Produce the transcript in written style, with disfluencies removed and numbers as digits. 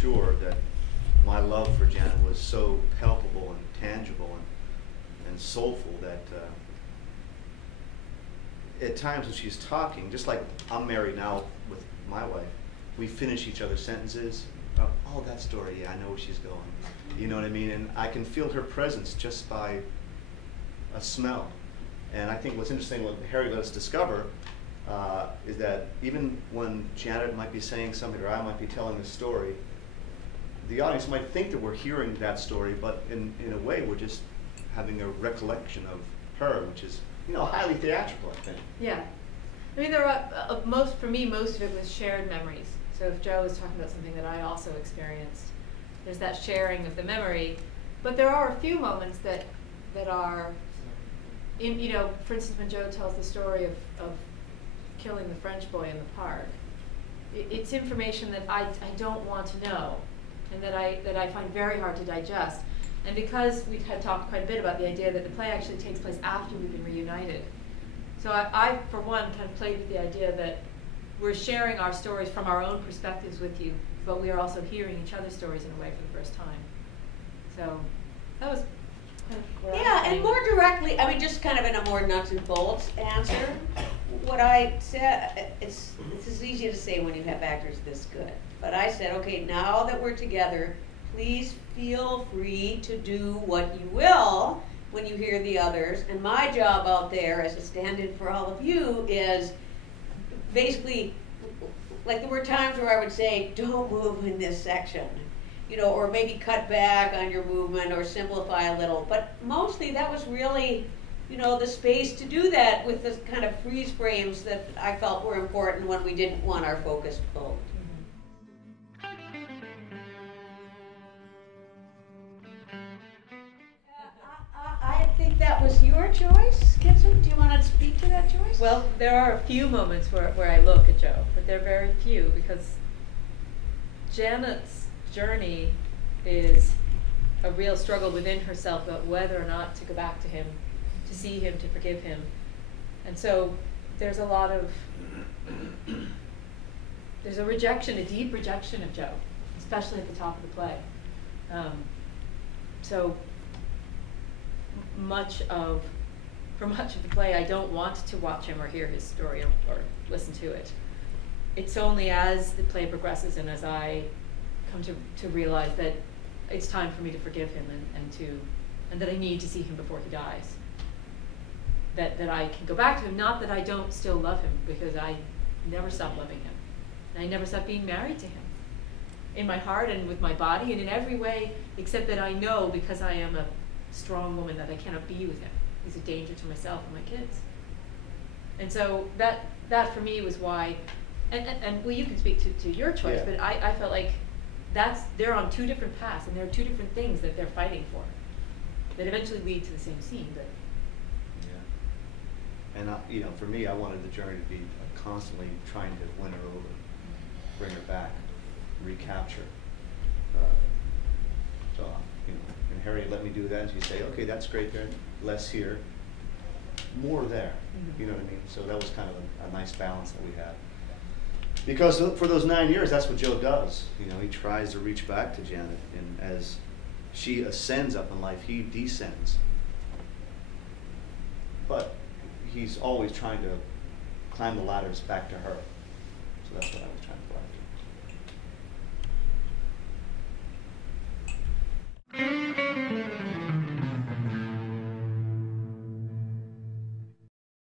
sure that my love for Janet was so palpable and tangible and soulful that at times when she's talking, just like I'm married now with my wife, we finish each other's sentences. Oh, that story, yeah, I know where she's going. You know what I mean? And I can feel her presence just by a smell. And I think what's interesting, what Harry let us discover, is that even when Janet might be saying something or I might be telling a story, the audience might think that we're hearing that story, but in a way we're just having a recollection of her, which is, you know, highly theatrical, I think. Yeah. I mean, there are, for me, most of it was shared memories. So if Joe was talking about something that I also experienced, there's that sharing of the memory. But there are a few moments that are, you know, for instance, when Joe tells the story of killing the French boy in the park, it's information that I don't want to know, and that I find very hard to digest. And because we've had talked quite a bit about the idea that the play actually takes place after we've been reunited, so I for one, kind of played with the idea that we're sharing our stories from our own perspectives with you, but we are also hearing each other's stories in a way for the first time. So that was kind of yeah, and more directly, I mean, just kind of in a more nuts and bolts answer, what I said, it's as easy to say when you have actors this good, but I said, okay, now that we're together, please feel free to do what you will when you hear the others, and my job out there as a stand-in for all of you is basically, like there were times where I would say, don't move in this section, you know, or maybe cut back on your movement or simplify a little, but mostly that was really, you know, the space to do that with the kind of freeze frames that I felt were important when we didn't want our focus pulled. I think that was your choice, Gibson. Do you want to speak to that choice? Well, there are a few moments where I look at Joe, but they're very few because Janet's journey is a real struggle within herself about whether or not to go back to him, to see him, to forgive him. And so there's a lot of, there's a rejection, a deep rejection of Joe, especially at the top of the play. So for much of the play, I don't want to watch him or hear his story or listen to it. It's only as the play progresses and as I come to realize that it's time for me to forgive him and that I need to see him before he dies, that I can go back to him. Not that I don't still love him, because I never stopped loving him. And I never stopped being married to him, in my heart and with my body and in every way, except that I know, because I am a strong woman, that I cannot be with him. He's a danger to myself and my kids. And so that for me was why, and well, you can speak to your choice, yeah. But I felt like they're on two different paths, and there are two different things that they're fighting for that eventually lead to the same scene. But yeah, and you know, for me, I wanted the journey to be constantly trying to win her over, bring her back, recapture. So you know, and Harriet let me do that, and she'd say, okay, that's great there, less here, more there. Mm-hmm. You know what I mean? So that was kind of a nice balance that we had. Because for those 9 years, that's what Joe does. You know, he tries to reach back to Janet, and as she ascends up in life, he descends. But he's always trying to climb the ladders back to her. So that's what I was trying to go after.